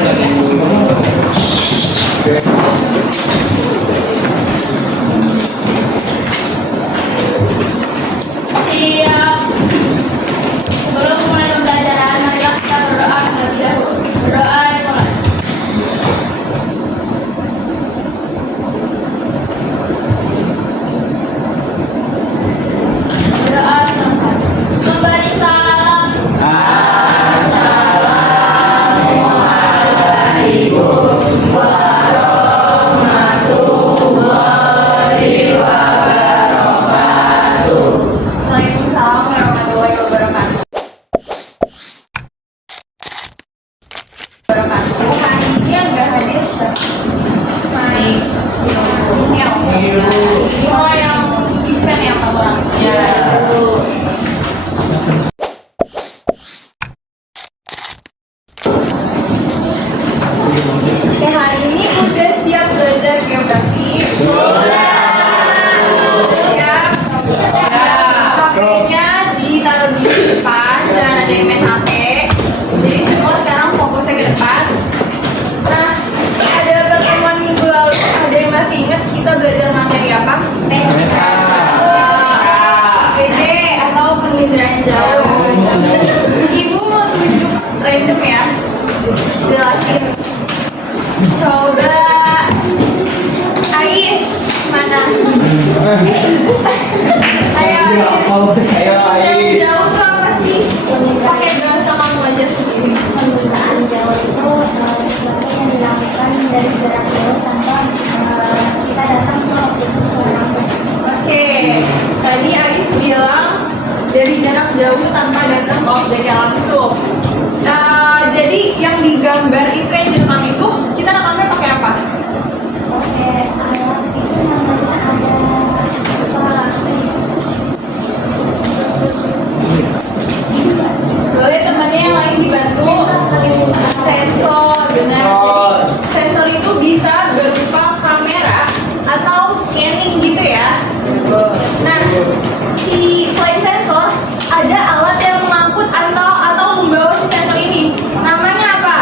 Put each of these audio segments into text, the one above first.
Siap. Sebelum mulai pembelajaran, marilah kita berdoa terlebih dahulu. Berdoa dimulai. Berdoa selesai. Memberi salam. Assalamualaikum warahmatullahi wabarakatuh. Waalaikumsalam warahmatullahi wabarakatuh. Hari ini yang nggak hadir siapa? Baik. Oh, yang event yang 4 orang. Ya. Oke, hari ini udah siap belajar geografi? Siap. HP-nya ditaruh di depan, jangan ada yang main HP. Jadi semua sekarang fokusnya ke depan. Nah, ada pertemuan minggu lalu, ada yang masih ingat kita belajar materi apa? PD atau penginderaan jauh. Ibu mau tunjuk random ya? Jelasin. Coba Ais mana? Ayo Ais. Jauh tuh apa sih? Pakai bahasa kamu aja sendiri. Penggunaan jauh itu sesuatu yang dilakukan dari jarak jauh tanpa kita datang ke objek seseorang. Oke, tadi Ais bilang dari jarak jauh tanpa datang ke objeknya langsung. Jadi yang digambar itu, yang direkam itu, kita rekamnya pakai apa? Oke, alat itu namanya ada suara. Boleh temannya yang lain dibantu? Sensor, benar. Jadi sensor itu bisa berupa kamera atau scanning gitu ya. Nah, selain sensor, ada alat yang mengangkut atau membawa si sensor ini. Namanya apa?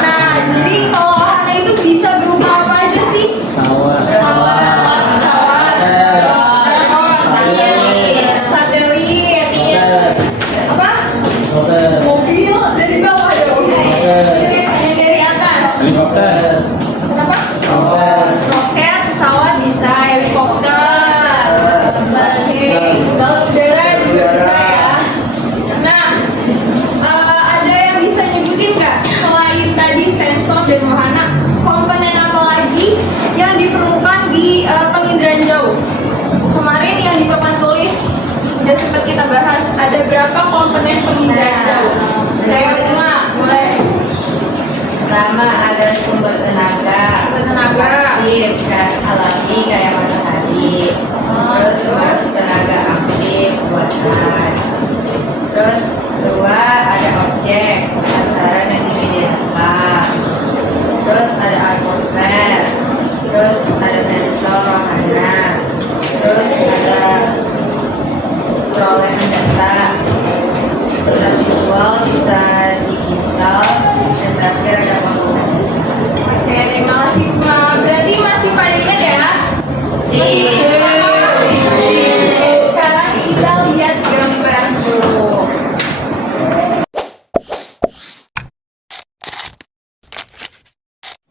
Nah, jadi kalau wahana itu bisa berupa apa aja sih? Satelit, apa? Mobil dari bawah dong. Yang dari atas. Kenapa? Roket, pesawat bisa, helikopter, balon udara juga bisa ya. Nah, ada yang bisa nyebutin nggak selain tadi sensor dan wahana, komponen apa lagi yang diperlukan di penginderaan jauh? Kemarin yang di papan tulis udah sempat kita bahas, ada berapa komponen penginderaan jauh? Saya mulai. Pertama ada sumber tenaga, pasif dan alami kayak matahari. Terus harus tenaga aktif buatan. Terus kedua ada objek sasaran yang ingin diangkat. Terus ada atmosfer. Terus ada sensor wahana. Terus ada perolehan data. Bisa visual, bisa digital, dan terakhir ada komputer. Oke, terima kasih Ma. Berarti masih pada ingat ya? Sekarang kita lihat gambar dulu.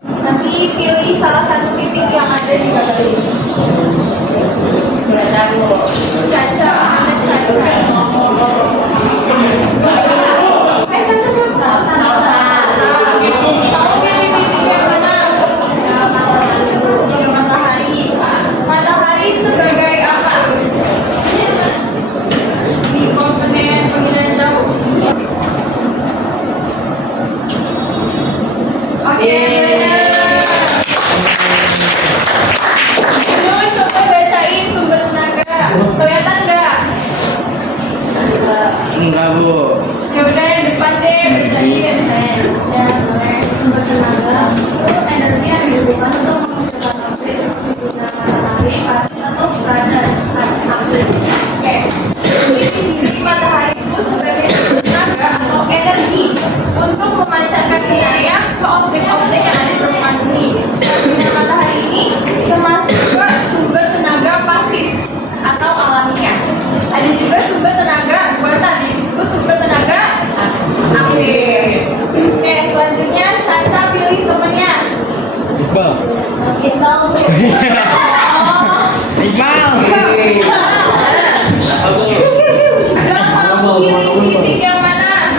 Nanti pilih salah satu titik yang ada di gambar ini. Boleh tahu. Caca, mana Caca? Caca siapa? Salsa. Kamu pilih titik yang mana? Yang matahari. Matahari sebagai apa? Di komponen penginderaan jauh. Oke. Coba bacain sumber tenaga. Kelihatan nggak? Enggak, Bu. Ya udah yang depan deh, bacain. Ya, boleh. Sumber tenaga itu energi yang dibutuhkan untuk menghasilkan objek seperti sinar matahari, pasif atau berada aktif. Oke. Jadi matahari itu sebagai sumber tenaga atau energi untuk memancarkan objek-objek yang ada di permukaan bumi. Sinar matahari ini termasuk juga sumber tenaga pasif atau alamiah. Ada juga sumber tenaga buatan yang disebut sumber tenaga aktif. Oke, selanjutnya Caca pilih temennya. Iqbal. Iqbal. Iqbal. Kamu pilih titik yang mana?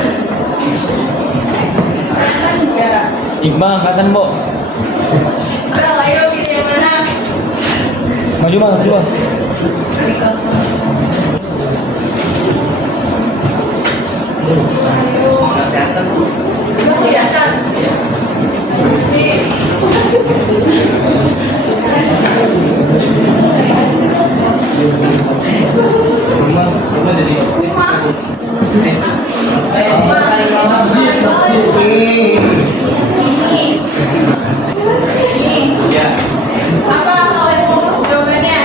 Kelihatan enggak? Iqbal angkatan, Bu. Bel, ayo pilih yang mana? Maju, Bang, maju, Bang. Ini kosong. Ayo. Udah kelihatan. Rumah jadi. Ya. Apa jawabannya?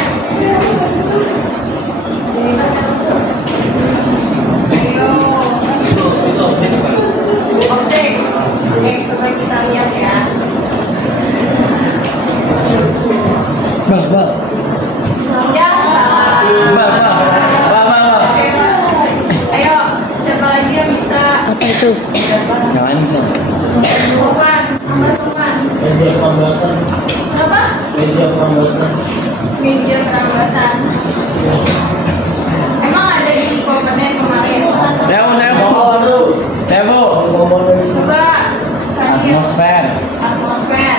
Ayo. Objek. Oke, coba kita lihat ya. Bang, Bang. Ya, salah. Bang, Bang. Ayo, siapa lagi yang bisa? Apa itu? Yang lain bisa. Topan, sama Topan. Media perambatan. Apa? Media perambatan. Media perambatan. Emang ada di komponen kemarin? Saya, Bu. Coba kalian Atmosfer. atmosfer.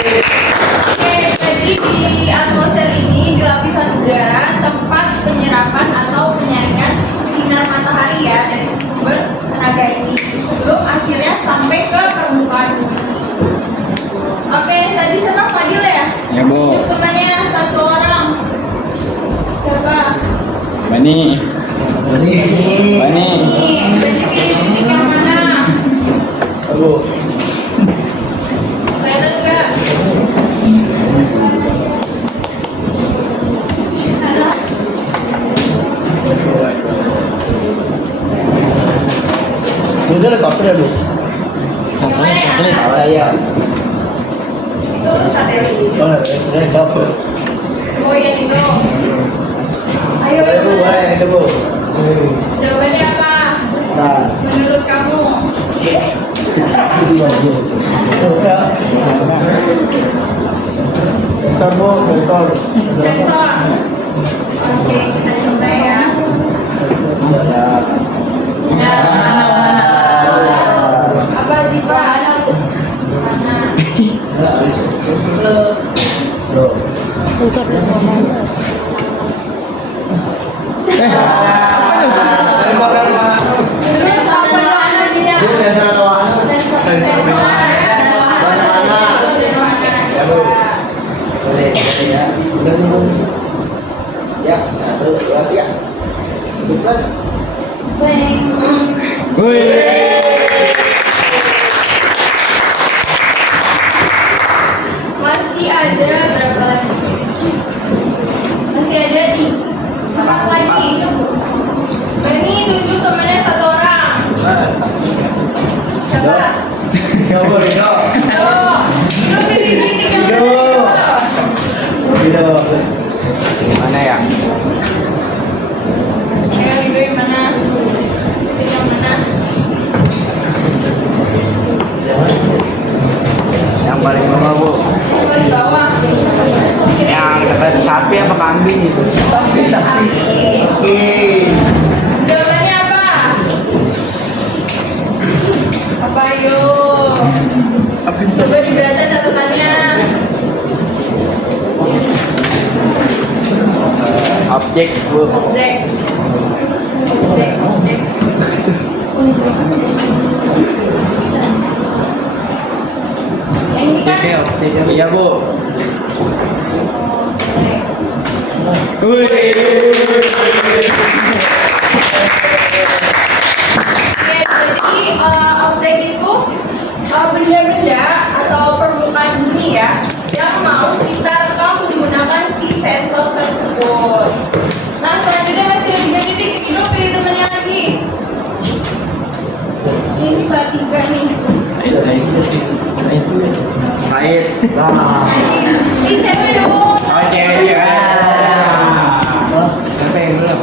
Oke, jadi di atmosfer ini di lapisan udara tempat penyerapan atau penyaringan sinar matahari ya dari sumber tenaga ini sebelum akhirnya sampai ke permukaan bumi. Oke, tadi siapa Fadil ya? Ya, Bu. Tunjuk temannya satu orang. Siapa? Bani. Bani. Ini, berarti pilih titik yang mana? Aduh. Kelihatan nggak? Itu helikopter ya, Bu? Salah ya. Itu satelit. Oh, helikopter. Oh ya itu. Ayo, Ayo, Bu, gimana? ayo, Bu. Jawabannya apa? Nah, Menurut kamu? sensor, Bu, sensor. Sensor. Oke, kita coba ya. Ya. Ya. Apa Ziva? Mana? Loh. Terus apa namanya? Itu sensor atau anu? Sensor. Mana-mana. Ya, Bu. Boleh, ya. Udah nih, Bu. Ya, 1, 2, 3. Cepat. Masih ada berapa lagi? Masih ada di 4 lagi. Bani tunjuk temannya satu orang. Siapa? Siapa, Rido? Tuh, lu pilih titik yang mana? Rido. Mana ya? Ayo Rido yang mana? Titik yang mana? Yang paling bawah, Bu. Coba di bawah. Yang dekat sapi apa kambing itu? Sapi. Oke. Jawabannya apa? Apa yuk? Coba dibaca catatannya. Objek, Bu. Objek. Objek. Yang ini kan? Objek. Iya, Bu. Oke, jadi objek itu benda-benda atau permukaan bumi ya yang mau kita rekam menggunakan si sensor tersebut. Nah, selanjutnya Nah. Ini cewek dong. Oke, ya. Siapa yang belum?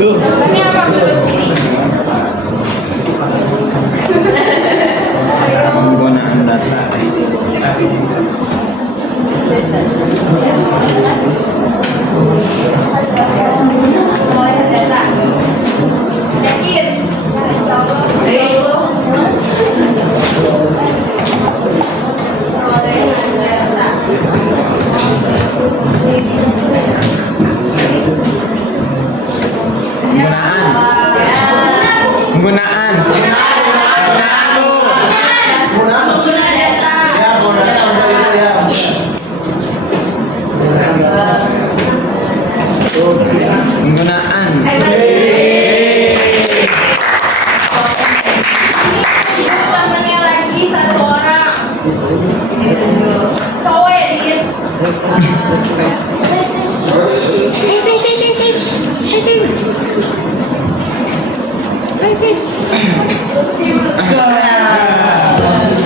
Jawabannya apa menurut diri? Penggunaan data. Mulai data. Yakin? Itu. Mulai data. Penggunaan. Pengguna data. Ya, boleh. Ya. Penggunaan. Temennya lagi satu orang. Cowok ya, Dit?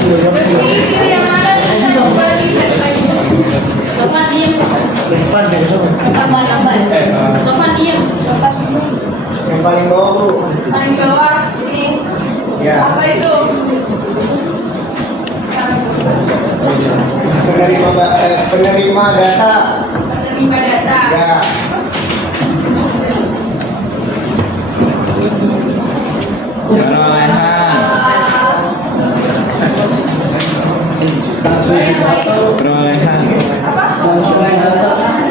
Review yang mana tuh saya coba lagi. Topan diem. Topan diem. Yang paling bawah, Bro. Paling bawah ini. Ya. Apa itu? Penerima data. Penerima data. Ya. Perolehan.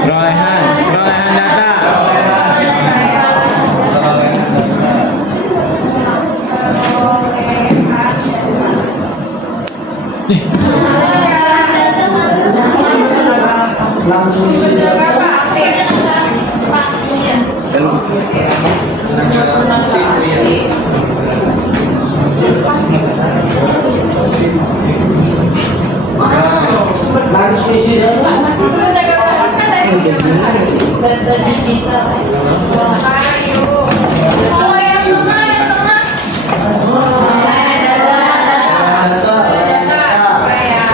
Perolehan. Perolehan data. Langsung Sebenarnya apa? Pak, iya. langsung isi data. Sebenarnya apa? Kan tadi udah mana? Data digital. Ayo. Kalau yang tengah, Data. data. Apa ya?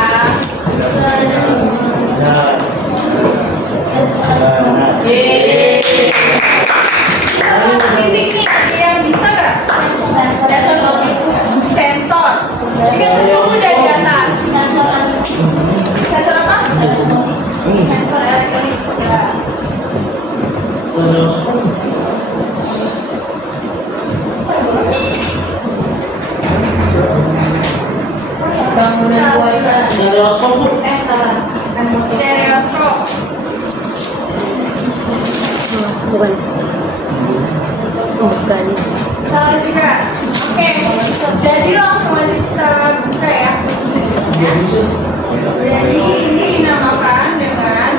Yeay. Titik nih, ada yang bisa nggak? Data sensor. Jadi kan kamu udah di atas. Sensor apa? Sensor elektronik. Ya. Bangunan buatan. Salah. Stereoskop. Bukan. Bukan. Salah juga. Oke. Jadi langsung aja kita buka ya. Ya. Jadi ini dinamakan dengan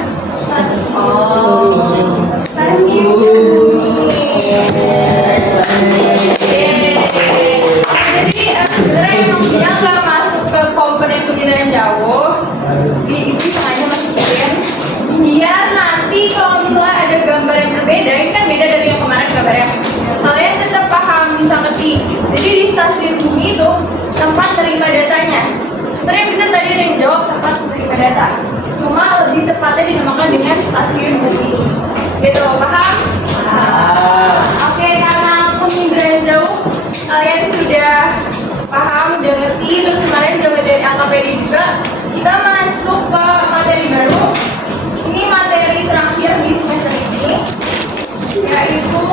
stasiun bumi. Jadi sebenarnya emang dia nggak masuk ke komponen penginderaan jauh. Ibu sengaja masukin biar nanti kalau misalnya ada gambar yang berbeda, ini kan beda dari yang kemarin gambarnya. Kalian tetap paham, bisa ngerti. Jadi di stasiun bumi itu tempat terima datanya. Sebenarnya benar tadi ada yang jawab tempat terima data. Cuma lebih tepatnya dinamakan dengan stasiun bumi. Gitu, paham? Oke, karena penginderaan jauh kalian sudah paham, udah ngerti, terus kemarin udah dari AKPD juga. Kita masuk ke materi baru. Ini materi terakhir di semester ini, yaitu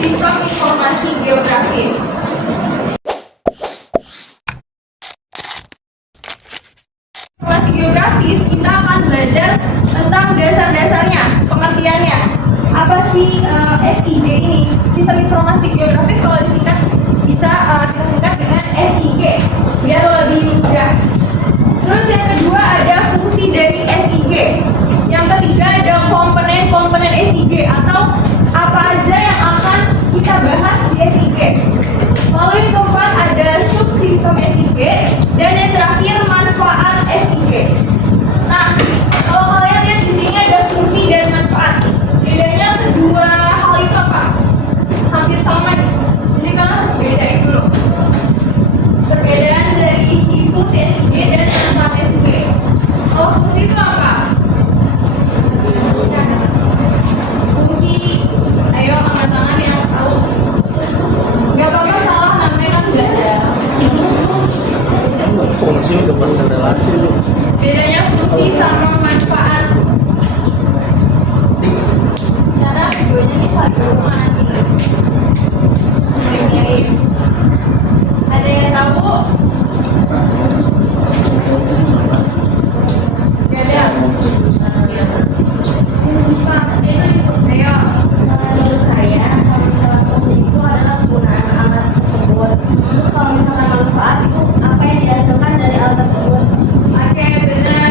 sistem informasi geografis. Informasi geografis kita akan belajar tentang dasar-dasarnya, pengertiannya. Apa sih SIG ini? Sistem informasi geografis kalau disingkat bisa kita singkat dengan SIG biar lebih mudah. Terus yang kedua ada fungsi dari SIG. Yang ketiga ada komponen-komponen SIG atau apa aja yang akan kita bahas di SIG. Lalu yang keempat ada subsistem SIG dan yang terakhir manfaat SIG. Nah, kalau kalian lihat di sini ada fungsi dan manfaat. Bedanya kedua hal itu apa? Hampir sama nih. Jadi kalian harus bedain dulu. Perbedaan dari si fungsi SIG dan manfaat SIG. Kalau fungsi itu apa? Fungsi, ayo angkat tangan yang tahu. Gak apa-apa salah, namanya kan belajar. Fungsi udah pas relasi lu. Bedanya fungsi sama manfaat. Karena keduanya ini saling berhubungan nanti. Mirip-mirip. Ada yang tahu? Gak ada. Ayo. Menurut saya, kalau misalnya fungsi itu adalah penggunaan alat tersebut. Terus kalau misalnya manfaat itu apa yang dihasilkan dari alat tersebut. Oke, benar.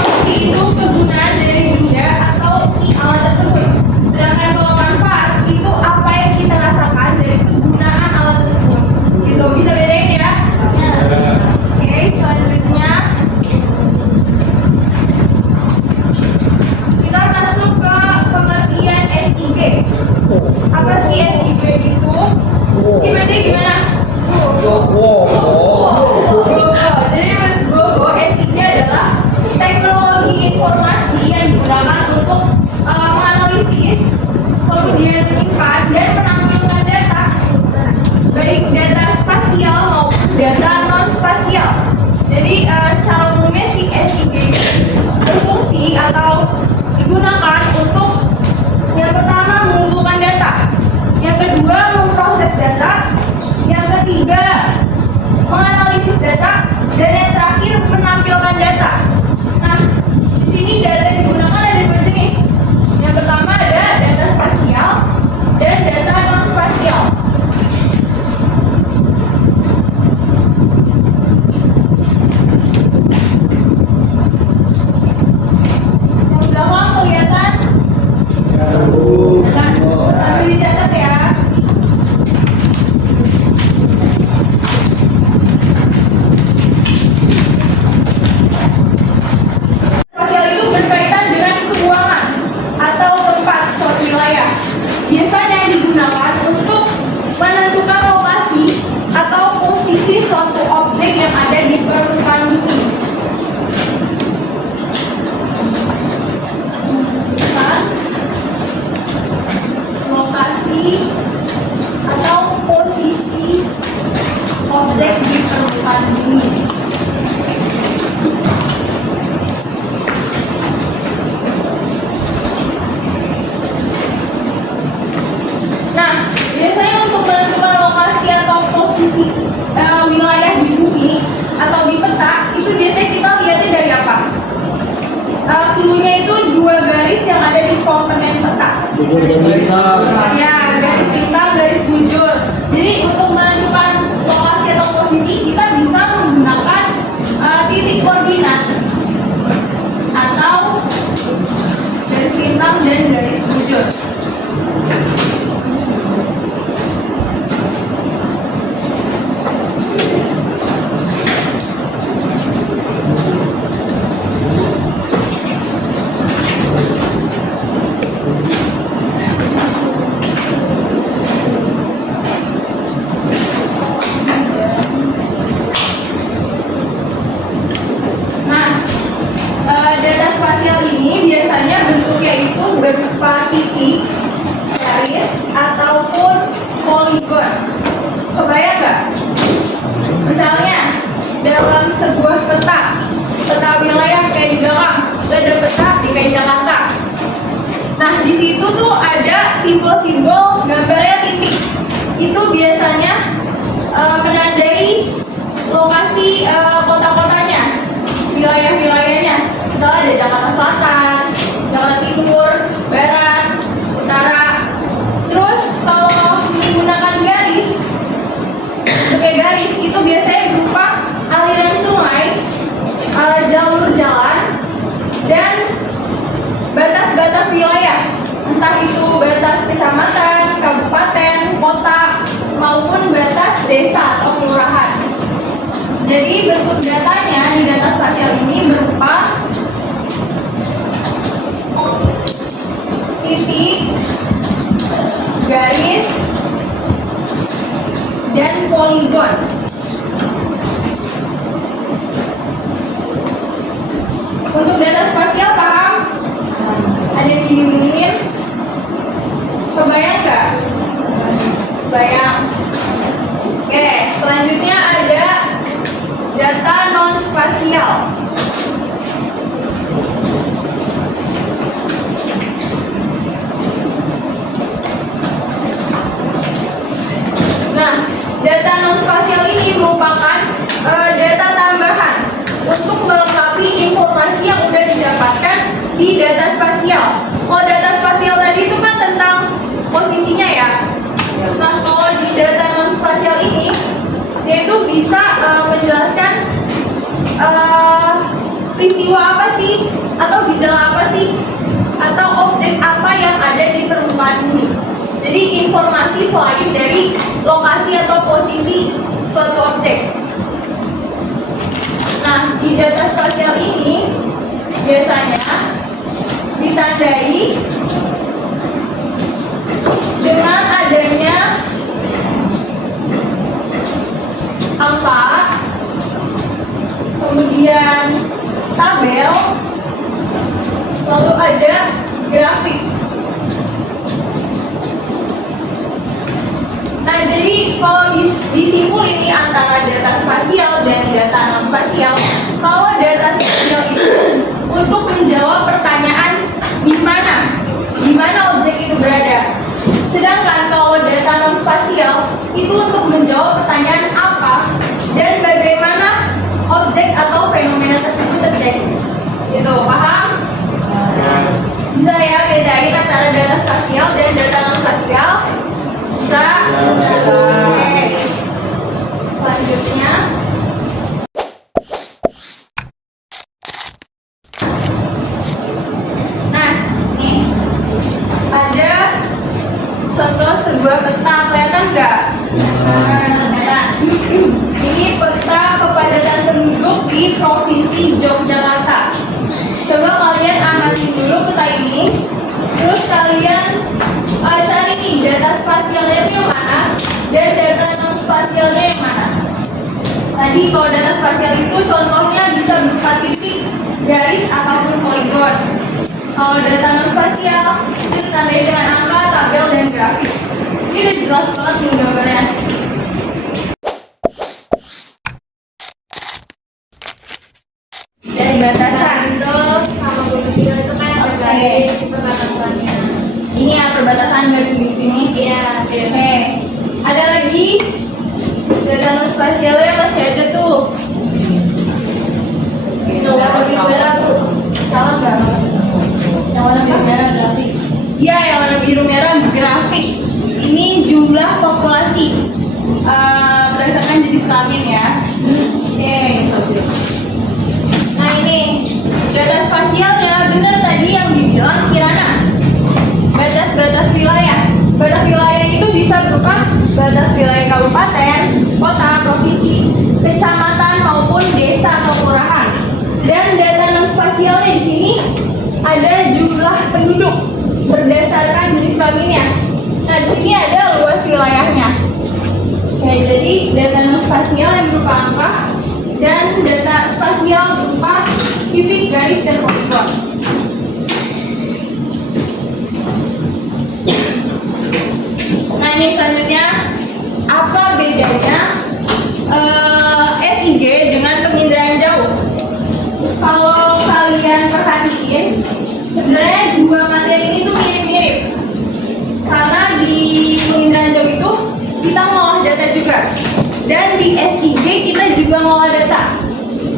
Fungsi itu kegunaan dari benda atau si alat tersebut. Sedangkan kalau manfaat itu apa yang kita rasakan dari kegunaan alat tersebut. Gitu, bisa bedain ya? Oke, selanjutnya kita masuk ke pengertian SIG. Apa sih SIG itu? Gimana? Jadi menurut gue SIG adalah teknologi informasi yang digunakan untuk menganalisis, kemudian menyimpan dan menampilkan data, baik data spasial maupun data non spasial. Jadi secara umumnya si SIG berfungsi atau digunakan untuk yang pertama mengumpulkan data, yang kedua memproses data, yang ketiga menganalisis data, dan yang terakhir menampilkan data. Nah, di sini data yang digunakan ada dua jenis. Yang pertama ada data spasial dan data non spasial. Yang belakang kelihatan? Sambil dicatat ya. Spasial itu berkaitan dengan keuangan atau tempat suatu wilayah. Biasanya digunakan untuk menentukan lokasi atau posisi suatu objek yang ada di permukaan bumi. Lokasi atau posisi objek di permukaan bumi. Nah, biasanya untuk menentukan lokasi atau posisi wilayah di bumi atau di peta, itu biasanya kita lihatnya dari apa? Clue-nya itu dua garis yang ada di komponen peta. Ya, garis hitam, garis bujur. Jadi untuk menentukan lokasi atau posisi kita bisa menggunakan titik koordinat atau garis hitam dan garis bujur. Data spasial ini biasanya bentuknya itu berupa titik, garis, ataupun poligon. Kebayang nggak? Misalnya dalam sebuah peta wilayah kayak di belakang, itu ada peta DKI Jakarta. Nah di situ tuh ada simbol-simbol gambarnya titik. Itu biasanya menandai lokasi kota-kotanya, wilayah-wilayahnya. Misalnya ada Jakarta Selatan, Jakarta Timur, Barat, Utara, datanya di data spasial ini berupa titik, garis, dan poligon. Untuk data spasial paham? Ada yang dibingungin? Kebayang nggak? Bayang. Oke, selanjutnya ada data non spasial. Nah, data non spasial ini merupakan data tambahan untuk melengkapi informasi yang udah didapatkan di data spasial. Kalau data spasial tadi itu kan tentang posisinya ya. Nah, kalau di data non spasial ini dia itu bisa menjelaskan peristiwa apa sih, atau gejala apa sih, atau objek apa yang ada di permukaan bumi. Jadi informasi selain dari lokasi atau posisi suatu objek. Nah, di data spasial ini biasanya ditandai dengan adanya angka, kemudian tabel, lalu ada grafik. Nah, jadi kalau disimpul ini antara data spasial dan data non spasial, kalau data spasial itu untuk menjawab pertanyaan di mana objek itu berada. Sedangkan kalau data non spasial itu untuk menjawab pertanyaan apa dan bagaimana objek atau fenomena tersebut terjadi. Gitu, paham? Bisa ya bedain antara data spasial dan data non spasial? Bisa? Oke. Selanjutnya nah, nih ada contoh sebuah peta, kelihatan nggak? Kelihatan. Ini peta kepadatan penduduk di Provinsi Yogyakarta. Coba kalian amati dulu peta ini, terus kalian cari nih data spasialnya itu yang mana dan data non spasialnya yang mana. Tadi kalau data spasial itu contohnya bisa berupa titik, garis, ataupun poligon. Kalau data non spasial itu ditandai dengan angka, tabel, dan grafik. Ini udah jelas banget nih gambarnya. Dari batasan itu sama bulu itu kan ada garis perbatasannya. ini ya perbatasan garis di sini. Iya, Oke. Ada lagi data non spasialnya masih ada tuh. Yang warna biru merah tuh. Salah nggak? Yang warna biru merah grafik. Iya, yang warna biru merah grafik. Ini jumlah populasi berdasarkan jenis kelamin ya. Oke. Nah ini data spasialnya benar tadi yang dibilang Kirana. Batas-batas wilayah. Batas wilayah itu bisa berupa batas wilayah kabupaten, kota, provinsi, kecamatan maupun desa atau kelurahan. Dan data non spasialnya di sini ada jumlah penduduk berdasarkan jenis kelaminnya. Nah di sini ada luas wilayahnya. Oke, jadi data non spasial yang berupa angka dan data spasial berupa titik, garis, dan poligon. Nah ini selanjutnya, apa bedanya SIG dengan penginderaan jauh? Kalau kalian perhatiin, sebenarnya dua materi ini tuh mirip-mirip. Karena di penginderaan jauh itu kita ngolah data juga, dan di SIG kita juga ngolah data.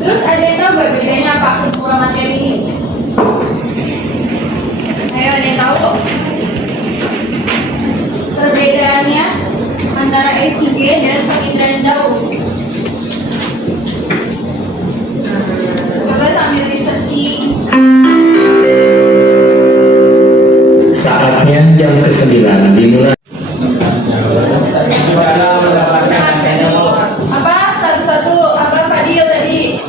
Terus ada yang tahu nggak bedanya apa kedua materi ini? Ayo, ada yang tahu? Perbedaannya antara SIG dan penginderaan jauh. Coba sambil researching. Saatnya jam ke-9 dimulai. Dalam mendapatkan hasilnya. Apa satu-satu? Apa Fadil tadi?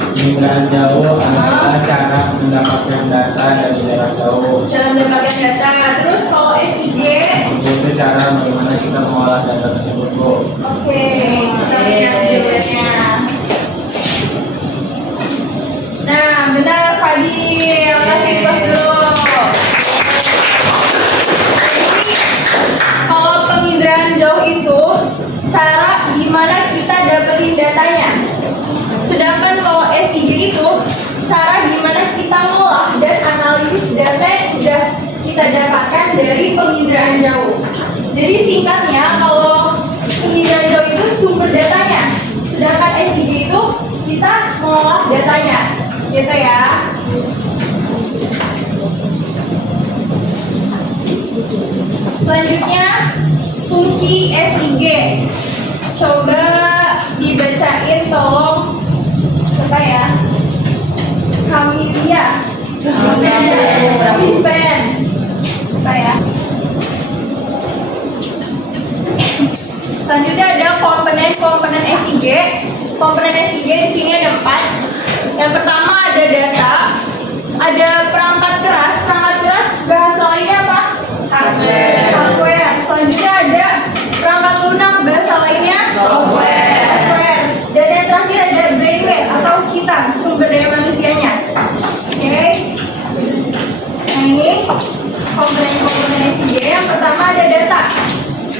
penginderaan jauh adalah cara mendapatkan data dari jarak jauh. Cara mendapatkan data. Terus kalau SIG, Itu cara bagaimana kita mengolah data tersebut, Bu. oke, kita lihat jawabannya. Nah, benar Fadil, kasih plus dulu. Jadi, kalau penginderaan jauh itu cara gimana kita dapetin datanya. Sedangkan kalau SIG itu cara gimana kita ngolah dan analisis data yang sudah kita dapatkan dari penginderaan jauh. Jadi singkatnya, kalau penginderaan jauh itu sumber datanya, sedangkan SIG itu kita mengolah datanya, gitu ya. Selanjutnya fungsi SIG. Coba dibacain tolong, apa ya? Kamilia. Dispen. Apa ya? Selanjutnya ada komponen SIG. Komponen SIG di sini ada 4. Yang pertama ada data, ada perangkat keras. Perangkat keras bahasa lainnya apa? Hardware. Selanjutnya ada perangkat lunak, bahasa lainnya software. Dan yang terakhir ada brainware atau kita, sumber daya manusianya. Oke. Nah ini komponen SIG. Yang pertama ada data.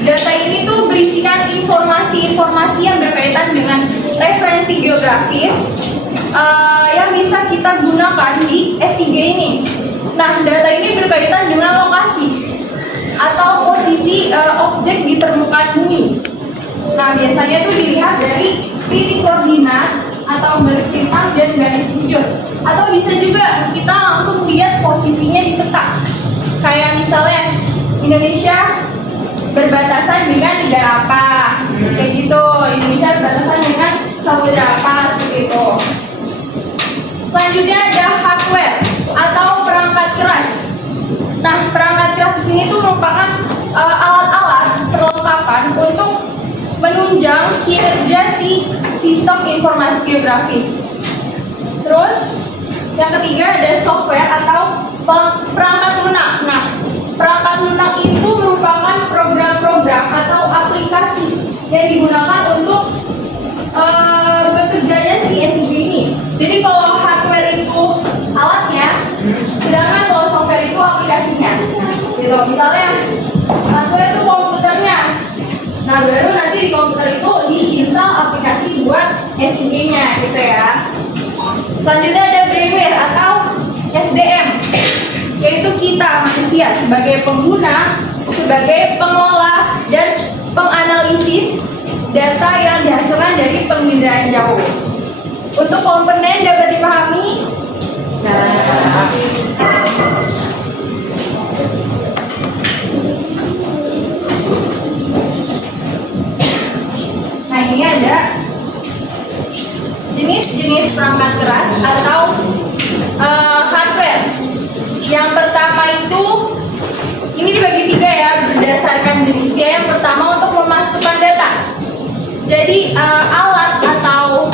Data ini tuh berisikan informasi-informasi yang berkaitan dengan referensi geografis yang bisa kita gunakan di SIG ini. Nah, data ini berkaitan dengan lokasi atau posisi objek di permukaan bumi. Nah, biasanya itu dilihat dari titik koordinat atau garis timpang dan garis bujur. Atau bisa juga kita langsung lihat posisinya di peta. Kayak misalnya Indonesia berbatasan dengan negara apa, kayak gitu. Indonesia berbatasan dengan samudra apa, seperti itu. Selanjutnya ada hardware atau perangkat keras. Nah, perangkat keras di sini tuh merupakan alat-alat perlengkapan untuk menunjang kinerja si sistem informasi geografis. Terus yang ketiga ada software atau perangkat lunak. Nah, perangkat lunak itu merupakan program-program atau aplikasi yang digunakan untuk bekerjanya si SIG ini. Jadi kalau hardware itu alatnya, sedangkan kalau software itu aplikasinya. Gitu. Misalnya hardware itu komputernya. Nah, baru nanti di komputer itu diinstal aplikasi buat SIG-nya, gitu ya. Selanjutnya ada brainware atau SDM, yaitu kita manusia sebagai pengguna, sebagai pengelola dan penganalisis data yang dihasilkan dari penginderaan jauh. Untuk komponen dapat dipahami? Nah, ini ada jenis-jenis perangkat keras atau hardware. Yang pertama itu ini dibagi 3 ya, berdasarkan jenisnya. Yang pertama untuk memasukkan data. Jadi alat atau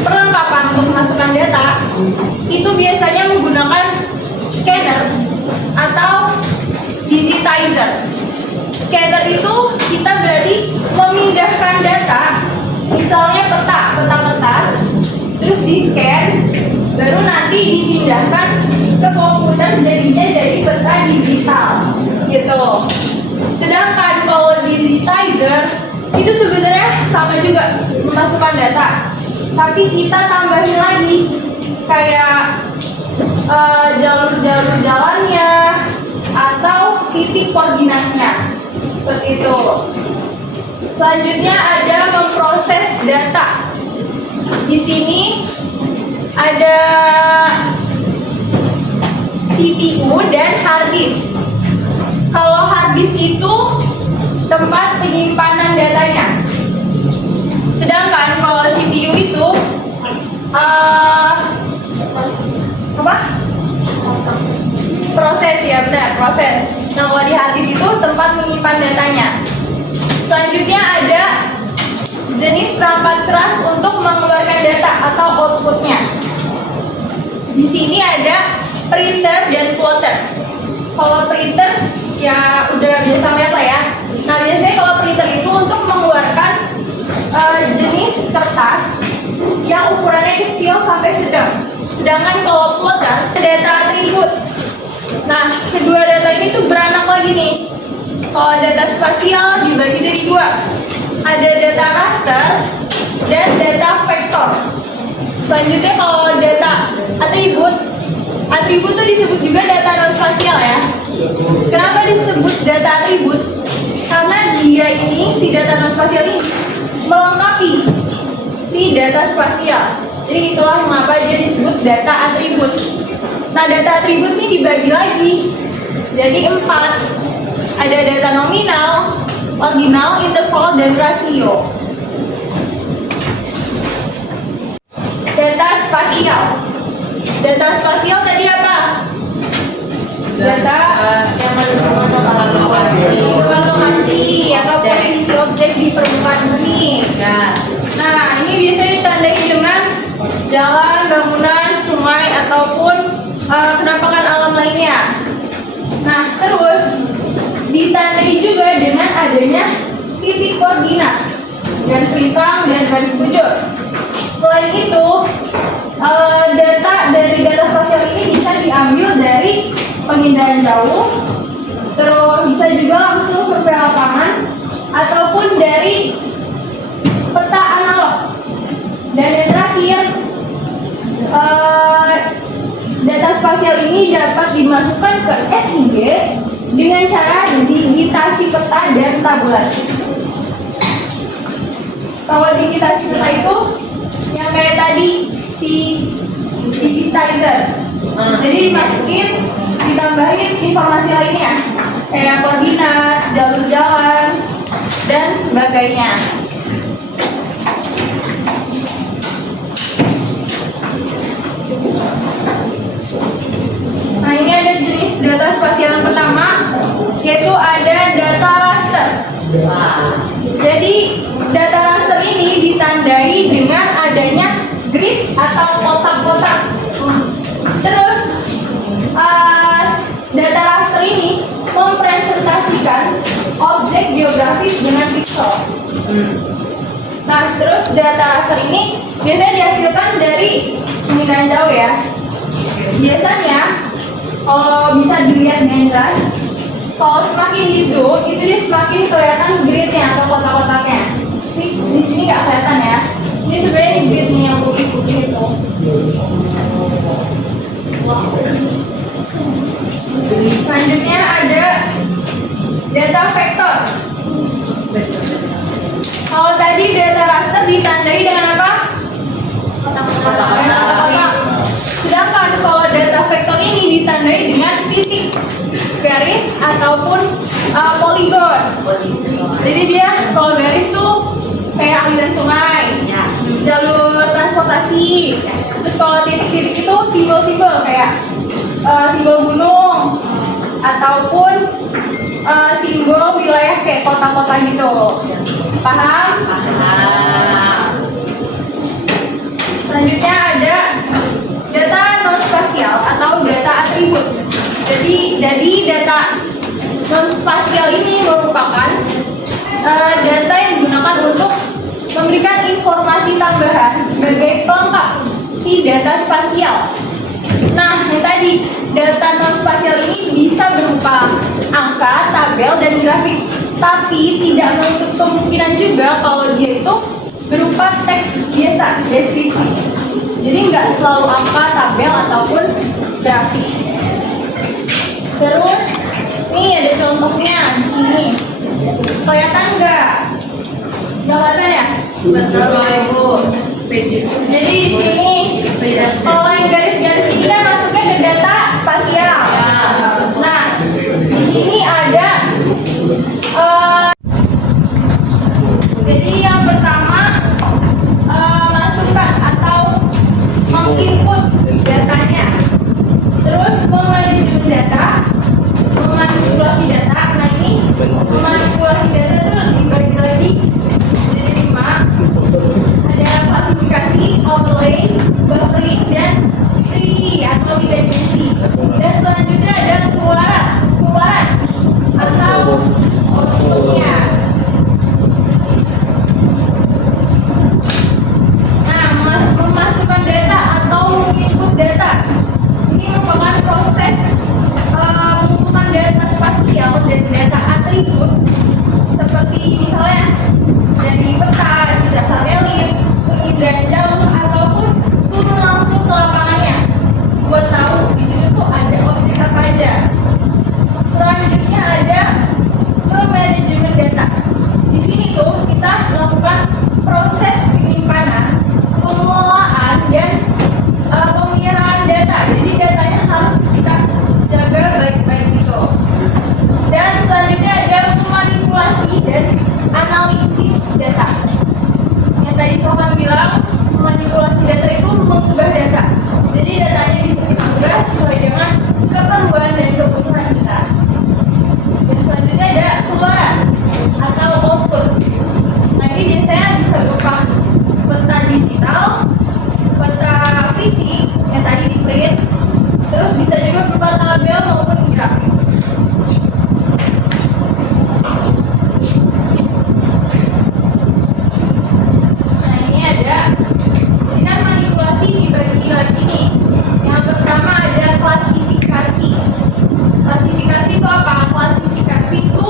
perlengkapan untuk memasukkan data itu biasanya menggunakan scanner atau digitizer. Scanner itu kita berarti memindahkan data, misalnya peta kertas, terus di scan, baru nanti dipindahkan ke komputer jadinya dari peta digital, gitu. Sedangkan kalau digitizer itu sebenarnya sama juga memasukkan data, tapi kita tambahin lagi kayak jalur-jalur jalannya atau titik koordinatnya, seperti itu. Selanjutnya ada memproses data. Di sini ada CPU dan hard disk. Kalau hard disk itu tempat penyimpanan datanya. Sedangkan kalau CPU itu proses, ya benar, proses. Nah, kalau di hard disk itu tempat menyimpan datanya. Selanjutnya ada jenis perangkat keras untuk mengeluarkan data atau outputnya. di sini ada printer dan plotter. Kalau printer ya udah biasa lihat lah ya. Nah biasanya kalau printer itu untuk mengeluarkan jenis kertas yang ukurannya kecil sampai sedang. Sedangkan kalau plotter data atribut. Nah kedua data ini tuh beranak lagi nih. Kalau data spasial dibagi dari dua. Ada data raster dan data vektor. Selanjutnya kalau data atribut tuh disebut juga data non spasial ya. Kenapa disebut data atribut? Karena dia ini, si data non spasial ini melengkapi si data spasial. Jadi itulah mengapa dia disebut data atribut. Nah data atribut ini dibagi lagi jadi 4. Ada data nominal, ordinal, interval, dan rasio. Data spasial. Data spasial tadi apa? Data yang menentukan lokasi. menentukan lokasi atau posisi objek di permukaan bumi. Ya. Nah, ini biasanya ditandai dengan jalan, bangunan, sungai, ataupun penampakan alam lainnya. Nah, terus ditandai juga dengan adanya titik koordinat dan bintang dan garis bujur. Selain itu, data dari data spasial ini bisa diambil dari pengindahan jauh, terus bisa juga langsung survei lapangan, ataupun dari peta analog. Dan yang terakhir, data spasial ini dapat dimasukkan ke SIG dengan cara digitasi peta dan tabulasi. Kalau digitasi peta itu yang kayak tadi si digitizer. Jadi dimasukin, ditambahin informasi lainnya kayak koordinat, jalur jalan, dan sebagainya. Nah ini ada jenis data spasial yang pertama, yaitu ada data raster. Jadi data raster ini ditandai dengan adanya grid atau kotak-kotak. Terus data raster ini mempresentasikan objek geografis dengan pixel. Nah terus data raster ini biasanya dihasilkan dari pengindahan jauh ya. Biasanya kalau bisa dilihat dengan jelas, kalau semakin di zoom itu dia semakin kelihatan gridnya atau kotak-kotaknya. Di sini nggak kelihatan ya. Ini sebenarnya gridnya yang putih-putih itu. Selanjutnya ada data vektor. Kalau tadi data raster ditandai dengan apa? Kotak-kotak. Sedangkan kalau data vektor ini ditandai dengan titik, garis, ataupun poligon. Jadi dia kalau garis tuh kayak aliran sungai, jalur transportasi. Terus kalau titik-titik itu simbol-simbol kayak simbol gunung ataupun simbol wilayah kayak kota-kota gitu. Paham? Selanjutnya ada data non spasial atau data atribut. Jadi data non spasial ini merupakan data yang digunakan untuk memberikan informasi tambahan sebagai pelengkap si data spasial. Nah, yang tadi data non spasial ini bisa berupa angka, tabel, dan grafik. Tapi tidak menutup kemungkinan juga kalau dia itu berupa teks biasa, deskripsi. Jadi nggak selalu angka, tabel, ataupun grafik. Terus, nih ada contohnya di sini. Kelihatan nggak? Nggak kelihatan ya? Jadi di sini, kalau yang garis-garis ini kan masuknya ke data spasial. Nah, di sini ada. Jadi yang pertama masukkan atau menginput datanya, terus memanajemen data, memanipulasi data. Nah ini memanipulasi data itu dibagi lagi jadi 5. Ada klasifikasi, overlay, buffering, dan 3D atau tiga dimensi. Dan selanjutnya ada keluaran atau outputnya. Nah, memasukkan data atau menginput data ini merupakan proses pengumpulan data spasial dan data atribut seperti misalnya dari peta, citra satelit, penginderaan jauh ataupun turun langsung ke lapangannya buat tahu di situ tuh ada objek apa aja. Selanjutnya ada manajemen data. Di sini tuh kita melakukan proses penyimpanan, pengelolaan dan pemeliharaan data. Jadi datanya harus kita jaga baik-baik gitu. Dan selanjutnya ada manipulasi dan analisis data. Yang tadi Sohan bilang, manipulasi data itu mengubah data. Jadi datanya bisa kita ubah sesuai dengan keperluan dan kebutuhan kita. Dan selanjutnya ada keluaran atau output. Nah ini biasanya bisa berupa peta digital, peta fisik yang tadi di print, terus bisa juga berupa tabel maupun grafik. Nah ini ada, ini kan manipulasi dibagi lagi nih. Yang pertama ada klasifikasi. Klasifikasi itu apa? Klasifikasi itu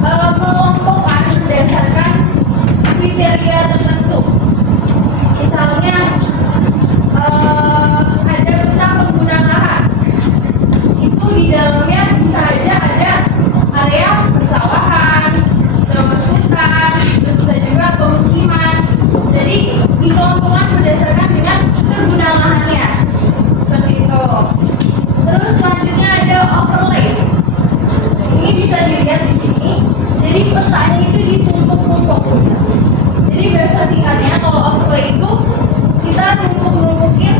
mengelompokkan berdasarkan kriteria tertentu. Misalnya ada peta penggunaan lahan. Itu di dalamnya bisa aja ada area persawahan, terus hutan, terus bisa juga pemukiman. Jadi dikelompokkan berdasarkan dengan kegunaan lahannya. Seperti itu. Terus selanjutnya ada overlay. Ini bisa dilihat di sini. Jadi petanya itu ditumpuk-tumpuk. Jadi bahasa singkatnya kalau overlay itu kita numpuk-numpukin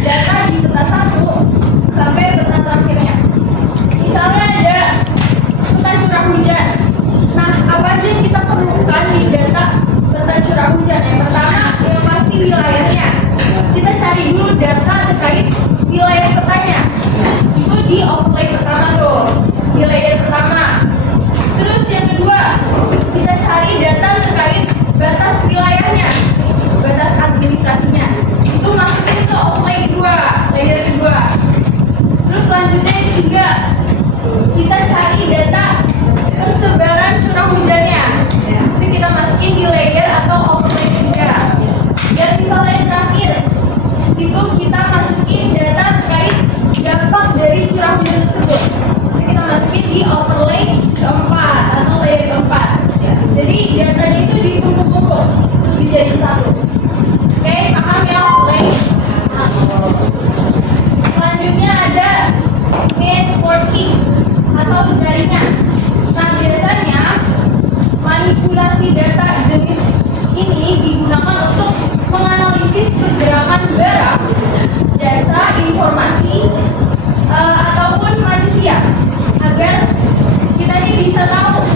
data di peta satu sampai peta terakhirnya. Misalnya ada peta curah hujan. Nah, apa aja yang kita perlukan di data peta curah hujan? Yang pertama, yang pasti wilayahnya. Kita cari dulu data terkait wilayah petanya. Itu di overlay pertama tuh, di layer pertama. Terus yang kedua, kita cari data terkait batas wilayahnya, batas administrasinya. Itu masukin ke overlay kedua, layer kedua. Terus selanjutnya yang ketiga, kita cari data persebaran curah hujannya. Itu kita masukin di layer atau overlay ketiga. Dan misalnya yang terakhir, itu kita masukin data terkait dampak dari curah hujan tersebut. Itu kita masukin di overlay keempat atau layer keempat. Jadi datanya itu ditumpuk-tumpuk terus dijadiin satu. Oke, paham ya overlay? Selanjutnya ada networking atau jaringan. Nah biasanya manipulasi data jenis ini digunakan untuk menganalisis pergerakan barang, jasa, informasi, ataupun manusia agar kita ini bisa tahu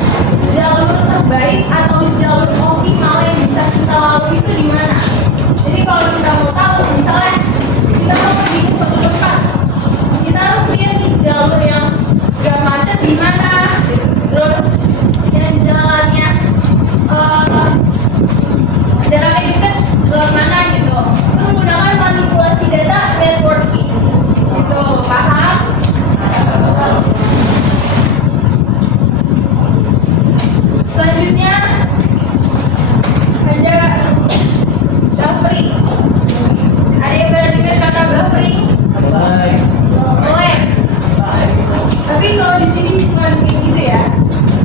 jalur terbaik atau jalur optimal yang bisa kita lalui itu di mana. Jadi kalau kita mau tahu, misalnya kita mau pergi ke suatu tempat, kita harus lihat nih jalur yang gak macet di mana, terus yang jalannya jaraknya dekat lewat mana gitu. Itu menggunakan manipulasi data networking. Itu paham? Selanjutnya ada buffering. Ada yang pernah dengar kata buffering? Boleh. Tapi kalau di sini cuma kayak gitu ya.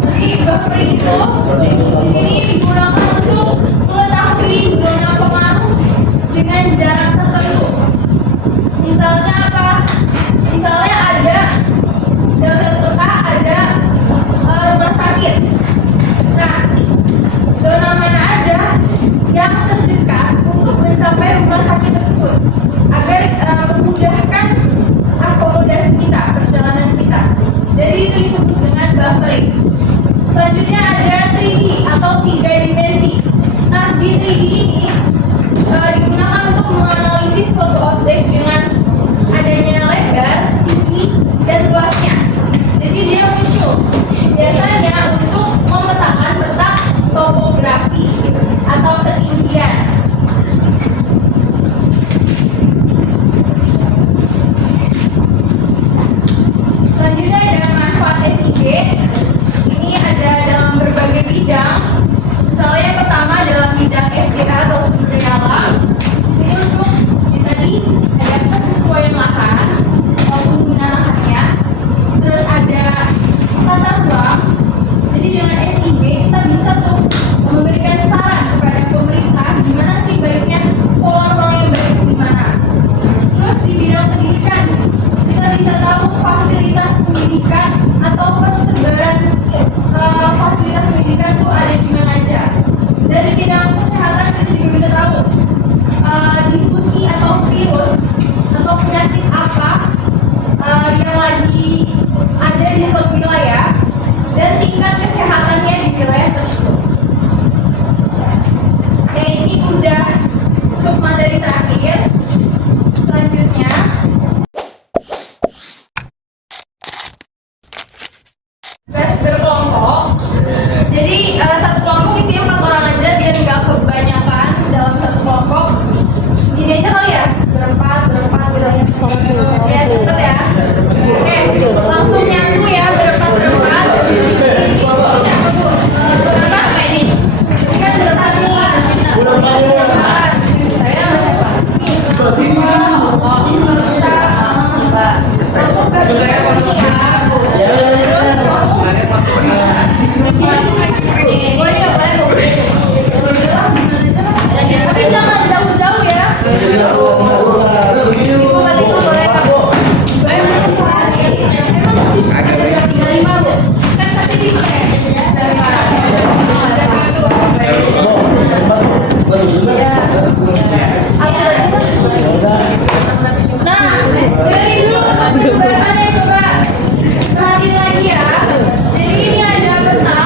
Jadi buffering itu di sini digunakan untuk mengetahui zona pengaruh dengan jarak tertentu. Misalnya apa? Misalnya ada dalam satu kota ada rumah sakit. Nah, zona mana aja yang terdekat untuk mencapai rumah sakit tersebut agar memudahkan akomodasi kita, perjalanan kita. Jadi itu disebut dengan buffering. Selanjutnya ada 3D atau 3 dimensi. Nah, di 3D ini digunakan untuk menganalisis suatu objek dengan adanya Selanjutnya ada manfaat SIG. Ini ada dalam berbagai bidang. Misalnya yang pertama dalam bidang SDA atau sumber daya alam. Ini untuk tadi ada kesesuaian lahan atau penggunaan lahannya. Terus ada tata ruang. Jadi dengan SIG kita bisa tuh memberikan saran kepada pemerintah gimana sih baiknya pola ruang yang baik itu gimana. Terus di bidang pendidikan kita bisa tahu fasilitas pendidikan atau persebaran fasilitas pendidikan tuh ada di mana aja. Dan di bidang kesehatan kita juga bisa tahu difusi atau virus atau penyakit apa yang lagi ada di suatu wilayah dan tingkat kesehatannya di wilayah tersebut. Oke, ini udah submateri terakhir. Selanjutnya tugas berkelompok. Jadi satu kelompok isinya 4 orang aja biar nggak kebanyakan dalam satu kelompok. Gini aja kali ya, berempat gitu ya. Ya cepet ya. Oke, langsung nyatu ya berempat. Berapa ini? Kan berempat nih. Berempat. Saya sama siapa? Aku ke sini ya. Tapi jangan jauh-jauh ya. Nah, dari dulu pembahasannya coba perhatiin lagi ya. Jadi ini ada peta.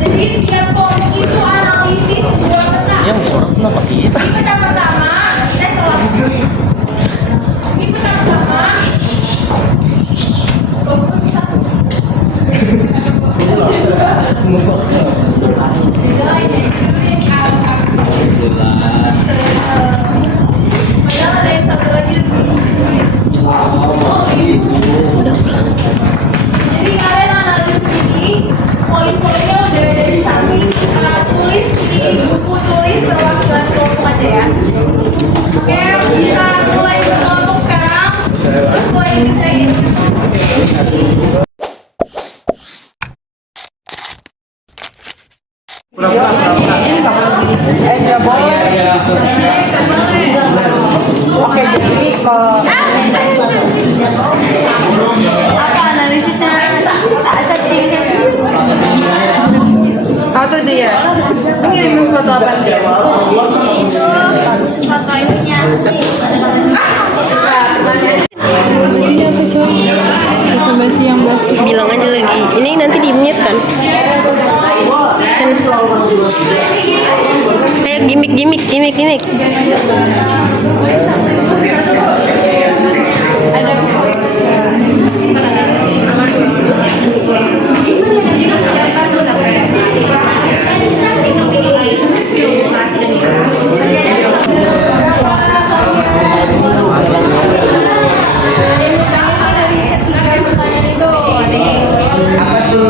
Jadi tiap poin itu analisis sebuah peta. Ini peta pertama, ini peta pertama. Fokus satu. Beda lagi. Padahal ada yang satu lagi lebih. Jadi kalian analisis ini poin-poinnya udah ada di samping. Tulis di buku tulis perwakilan kelompok aja ya. Oke, kita mulai berkelompok sekarang. Terus mulai dikerjain. Oke, jadi kalau Apa analisisnya? Apa tuh dia? Lu ngirimin foto apa sih? Foto ininya sih. Basa-basi yang basi. Bilang aja lagi. Ini nanti di-mute kan? Ayo gimmick. apa tuh?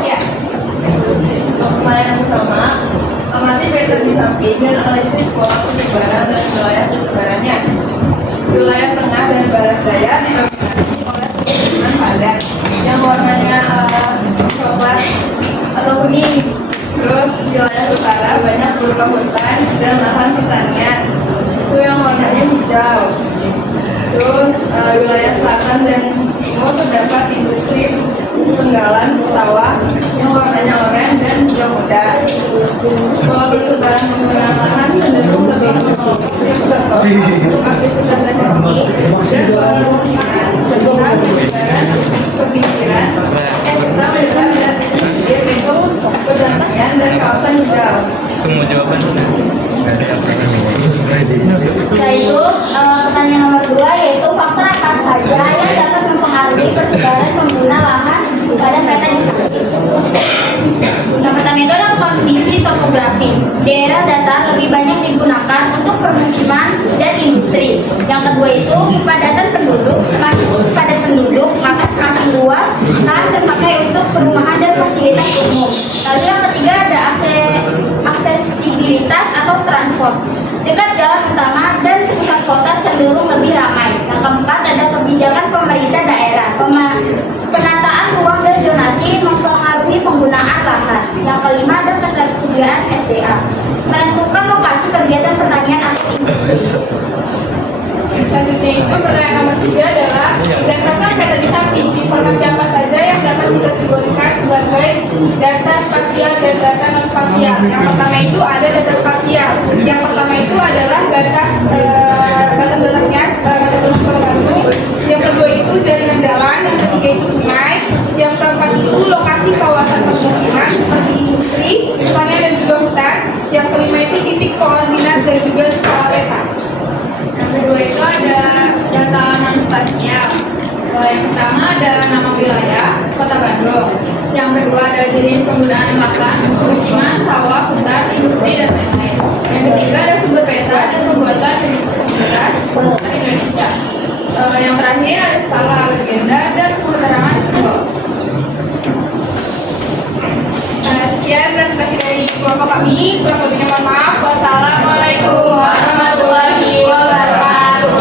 Ya. Untuk pertanyaan yang pertama, amati peta di samping dan analisis pola penyebaran dan wilayah penyebarannya. Wilayah tengah dan barat daya didominasi oleh pegunungan padat yang warnanya coklat atau kuning. Terus wilayah utara banyak berupa hutan dan lahan pertanian, itu yang warnanya hijau. Terus wilayah selatan dan timur terdapat industri penggalan sawah yang warnanya oranye dan hijau muda. Pola persebaran penggunaan lahan cenderung lebih untuk aktivitas ekonomi dan pola pemukiman serta penyebaran pemikiran serta menyebar pertanian dan kawasan hijau. Semua jawaban Setelah itu, pertanyaan nomor 2 yaitu faktor apa saja yang dapat mempengaruhi persebaran pengguna lahan pada peta di samping. Yang pertama itu adalah kondisi topografi. Daerah datar lebih banyak digunakan untuk permukiman dan industri. Yang kedua itu kepadatan penduduk. Semakin padat penduduk, maka semakin luas lahan terpakai untuk perumahan dan fasilitas umum. Lalu yang ketiga ada aksesibilitas atau transport. Dekat jalan utama dan pusat kota cenderung lebih ramai. Yang keempat ada kebijakan pemerintah daerah. Penataan ruang dan zonasi mempengaruhi penggunaan lahan. Yang kelima ada ketersediaan SDA. Menentukan lokasi kegiatan pertanian atau industri. Selanjutnya itu pertanyaan nomor 3 adalah berdasarkan peta di samping, informasi apa saja yang dapat dikategorikan sebagai data spasial dan data non spasial. Yang pertama itu ada data spasial. Yang pertama itu adalah batas dasarnya batas Pulau Batu. Yang kedua itu jaringan jalan. Yang ketiga itu sungai. Yang keempat itu lokasi kawasan permukiman seperti industri, pertanian dan juga hutan. Yang kelima itu titik koordinat dan juga skala peta. Yang kedua itu ada data non spasial. Yang pertama ada nama wilayah Kota Bandung. Yang kedua ada jenis penggunaan lahan, pemukiman, sawah, hutan, industri dan lain-lain. Yang ketiga ada sumber peta dan pembuatan Universitas Indonesia. Yang terakhir ada skala legenda dan keterangan simbol. Sekian presentasi dari kelompok kami. Kurang lebihnya mohon maaf. Wassalamualaikum warahmatullahi wabarakatuh.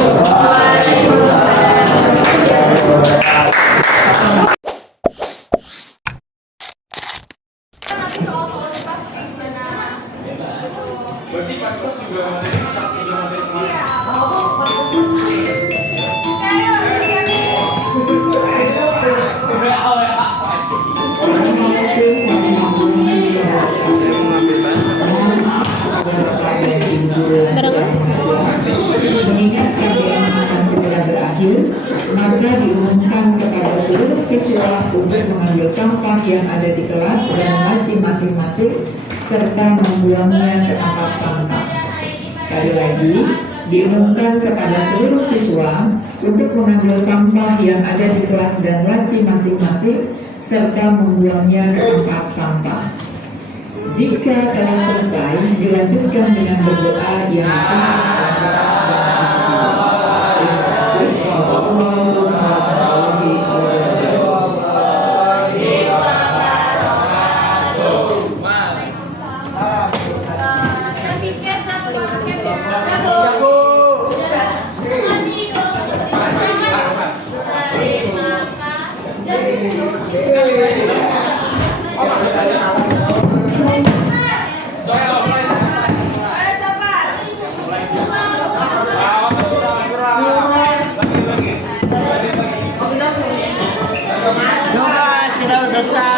Mengingat keadaan segera berakhir, maka diumumkan kepada seluruh siswa untuk mengambil sampah yang ada di kelas dan laci masing-masing serta membuangnya ke tempat sampah. Sekali lagi, diumumkan kepada seluruh siswa untuk mengambil sampah yang ada di kelas dan laci masing-masing serta membuangnya ke tempat sampah. Jika telah selesai, dilanjutkan dengan berdoa yang Kita udah selesai.